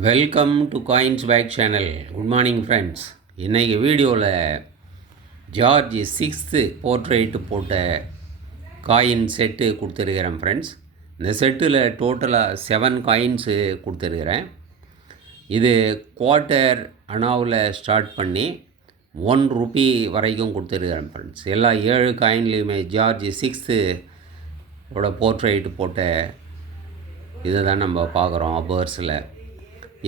Welcome to coins back channel. Good morning friends. இன்றைக்கி வீடியோவில் George 6th portrait போட்ட coin set கொடுத்துருக்கிறேன் friends. இந்த செட்டில் டோட்டலாக 7 காயின்ஸு கொடுத்துருக்கிறேன். இது குவார்ட்டர் அனாவில் ஸ்டார்ட் பண்ணி 1 ரூபி வரைக்கும் கொடுத்துருக்கிறேன் ஃப்ரெண்ட்ஸ். எல்லா 7 காயின்லேயுமே ஜார்ஜ் 6th போர்ட்ரேட்டு போட்ட இதை தான் நம்ம பார்க்குறோம் அபர்ஸில்.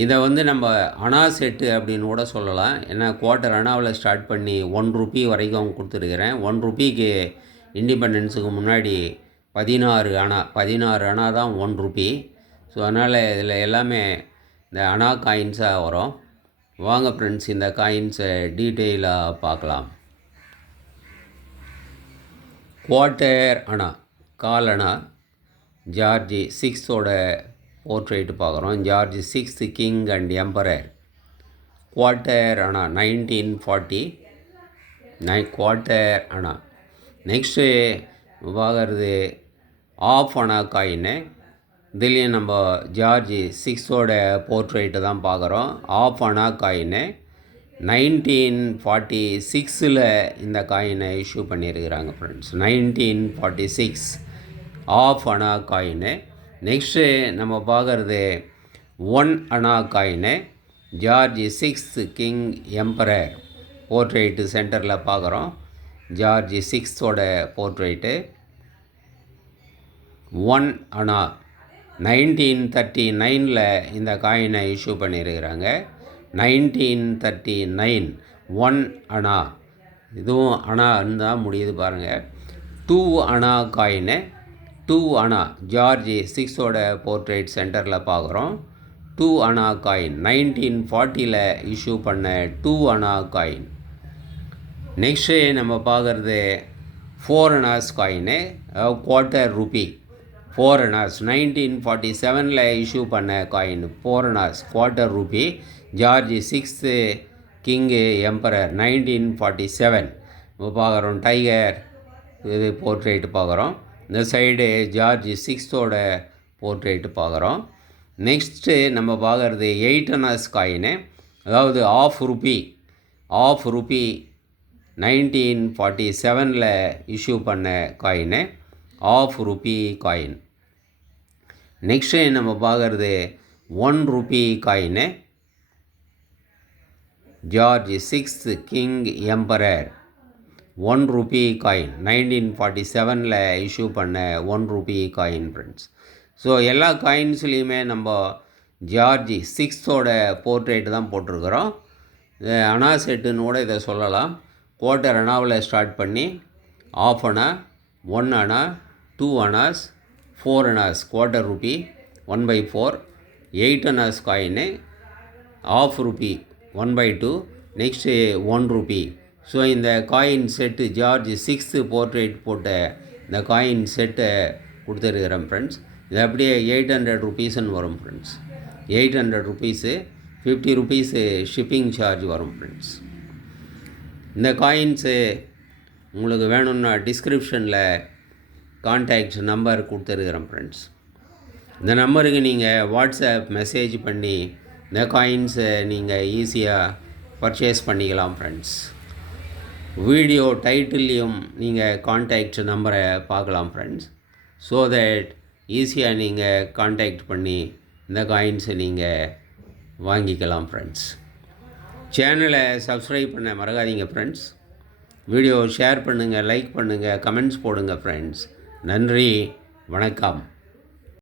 இதை நம்ம அணா செட்டு அப்படின்னு கூட சொல்லலாம். ஏன்னா குவார்ட்டர் அணாவில் ஸ்டார்ட் பண்ணி 1 ரூபி வரைக்கும் கொடுத்துருக்கிறேன். 1 ரூபிக்கு இண்டிபெண்டன்ஸுக்கு முன்னாடி 16 அணா தான் 1 ரூபி. ஸோ அதனால் இதில் எல்லாமே இந்த அணா காயின்ஸாக வரும். வாங்க ஃப்ரெண்ட்ஸ், இந்த காயின்ஸை டீட்டெயிலாக பார்க்கலாம். குவார்ட்டர் அணா, கால் அணா, ஜார்ஜ் 6th போர்ட்ரேட்டு பார்க்குறோம். George 6th king and emperor. Quarter anna 1940 quarter anna. Next பார்க்குறது ஆஃப் அணா காயின்னு. இதுலேயும் நம்ம ஜார்ஜ் 6th போர்ட்ரேட்டு தான் பார்க்குறோம். ஆஃப் அணா காயின்னு 1946 இந்த காயினை இஷ்யூ பண்ணியிருக்கிறாங்க ஃப்ரெண்ட்ஸ். 1946 ஆஃப் அணா காயின்னு. நெக்ஸ்ட்டு நம்ம பார்க்குறது 1 அணா காயின்னு. George 6th king emperor portrait சென்டரில் பார்க்குறோம். ஜார்ஜ் 6th போர்ட்ரேட்டு 1 அணா 1939 இந்த காயினை இஷ்யூ பண்ணியிருக்கிறாங்க. 1939 1 அணா. இதுவும் அணான்னு தான் முடியுது பாருங்கள். 2 அணா காயின்னு. 2 அணா ஜார்ஜ் 6th போர்ட்ரேட் சென்டரில் பார்க்குறோம். 2 அணா காயின் 1940 இஷ்யூ பண்ண 2 அணா காயின். நெக்ஸ்ட்டு நம்ம பார்க்குறது 4 அணாஸ் காயின்னு, குவார்ட்டர் ரூபி. 4 அணாஸ் 1947 இஷ்யூ பண்ண coin. 4 annas quarter rupee. George 6th king emperor 1947 நம்ம பார்க்குறோம். டைகர் இது போர்ட்ரேட்டு பார்க்குறோம். இந்த சைடு ஜார்ஜ் 6th போர்ட்ரேட்டு பார்க்குறோம். நெக்ஸ்ட்டு நம்ம பார்க்குறது 8 அணாஸ் காயின்னு, அதாவது ஆஃப் ரூபி. 1947 இஷ்யூ பண்ண காயின்னு, ஆஃப் ரூபி காயின். நெக்ஸ்ட்டு நம்ம பார்க்குறது 1 ரூபி காயின்னு. George 6th king emperor 1 rupee coin 1947 issue பண்ண 1 ரூபி காயின் ஃப்ரெண்ட்ஸ். ஸோ எல்லா காயின்ஸ்லேயுமே நம்ம ஜார்ஜ் 6th போர்ட்ரேட்டு தான் போட்டிருக்கிறோம். அணா செட்டுன்னு கூட இதை சொல்லலாம். குவார்ட்டர் அணாவில் ஸ்டார்ட் பண்ணி half anna, 1 anna, 2 annas, 4 annas quarter rupee 1/4, 8 annas காயின்னு, half rupee 1/2, next 1 rupee. So இந்த coin set George 6th portrait போட்ட இந்த காயின் செட்டை கொடுத்துருக்கிறேன் ஃப்ரெண்ட்ஸ். இது அப்படியே 800 ருபீஸ்ன்னு வரும் friends. 800 rupees, 50 rupees shipping charge வரும் ஃப்ரெண்ட்ஸ். இந்த காயின்ஸு உங்களுக்கு வேணும்னா டிஸ்கிரிப்ஷனில் கான்டாக்ட் நம்பர் கொடுத்துருக்கிறேன் ஃப்ரெண்ட்ஸ். இந்த நம்பருக்கு நீங்கள் வாட்ஸ்அப் மெசேஜ் பண்ணி இந்த காயின்ஸை நீங்கள் ஈஸியாக பர்ச்சேஸ் பண்ணிக்கலாம் ஃப்ரெண்ட்ஸ். வீடியோ டைட்டில்லையும் நீங்கள் கான்டாக்ட் நம்பரை பார்க்கலாம் ஃப்ரெண்ட்ஸ். ஸோ தட் ஈஸியாக நீங்கள் கான்டாக்ட் பண்ணி இந்த காயின்ஸை நீங்கள் வாங்கிக்கலாம் ஃப்ரெண்ட்ஸ். சேனலை சப்ஸ்கிரைப் பண்ண மறக்காதீங்க ஃப்ரெண்ட்ஸ். வீடியோ ஷேர் பண்ணுங்கள், லைக் பண்ணுங்கள், கமெண்ட்ஸ் போடுங்க ஃப்ரெண்ட்ஸ். நன்றி, வணக்கம்.